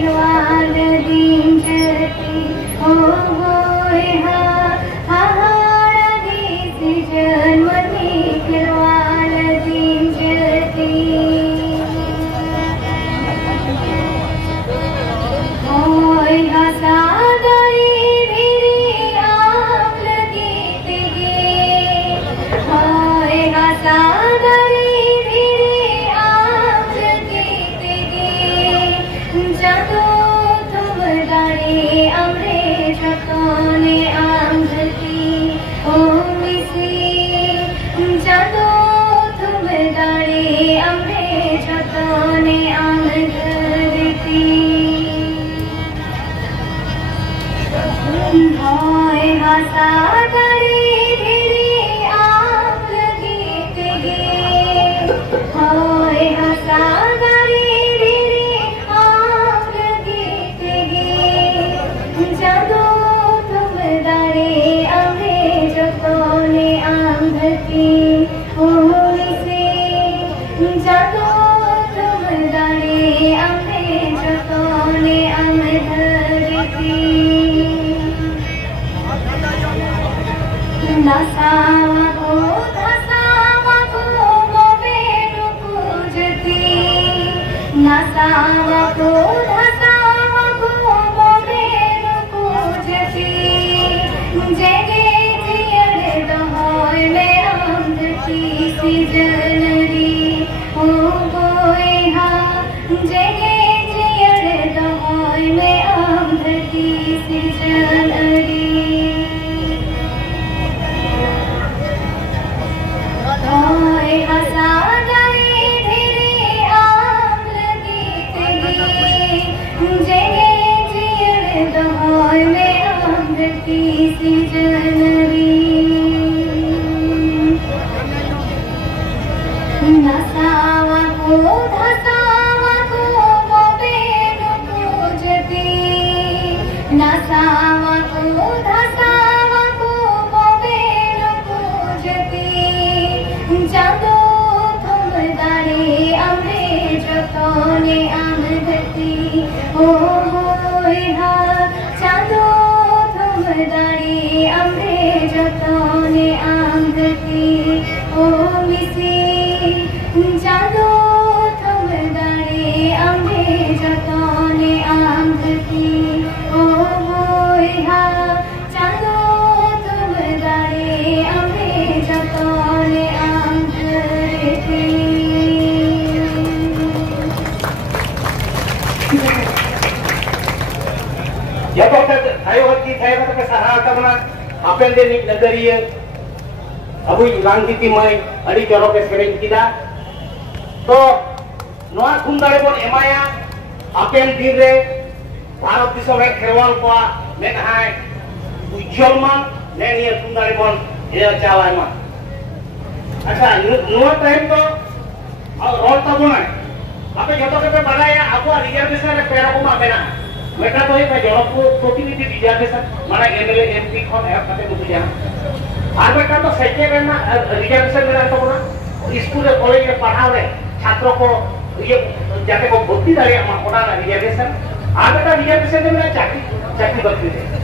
खिलवाड़ दिन जती हो गोए हाहाड़ा दिस जन्मती खिलवाड़ दिन जती होए सागरी धीरे आप लगीत गे होए सागरी धीरे आप लगीत गे जादू तुम दाड़े अमरे जतने आंधती ओ मिसी जादू तुम दाड़े अमरे जतने आंधती होए सागरी धीरे आप लगीत गे होए सागरी धीरे आप लगीत गे जादू तुम दाड़े अमरे जतने आंधती ओ मिसे जादू तुम दाड़े अमरे जतने आंधती नसावा को धसावा को मोबेनु पूजती नसावा को धसावा को मोबेनु पूजती जगे जियर दहोय में आंधती सी जनरी ओ गोए हा जगे जियर दहोय में आंधती सी जनरी होए सागरी धीरे आप लगीत गे जगे जियर दहोय में आंधती सी जनरी नसावा को धसावा को मोबेनु पूजती नसावा को धसावा को मोबेनु पूजती जादू तुम दाड़े अमरे जतने आंधती ओ होए जादू तुम दाड़े अमरे जतने आंधती ओ मिसी जादू तुम दाड़े अमरे जतने आंधती ओ होए जादू तुम दाड़े अमरे जतने जब थायो हकी थाय का सहारा करना अपन दे नगरिया अबु लांगती मय अड़ी चरो के सेरेन किदा तो नोआ खुंदारे बोन एमाया अपन दिन रे भारत दिसो रे खेरवाल को मेनहाय उज्जवल मा नेनिया खुंदारे बोन ए चालाय मा अच्छा नोआ टाइम तो रोड तबुना आपे जतो के बडाया आबो रिजर्वेशन रे पेरा को मा मेना मेटा तो एक जनप्रतिनिधि रिजर्वेशन माने एमएलए एमपी खन है कते बुझिया आर बेटा तो सेके में रिजर्वेशन मेरा तो ना स्कूल कॉलेज में पढ़ाओ रे छात्रों को ये जाके को भर्ती दाड़े ओना रिजर्वेशन आर बेटा रिजर्वेशन में चाकरी चाकरी बकरी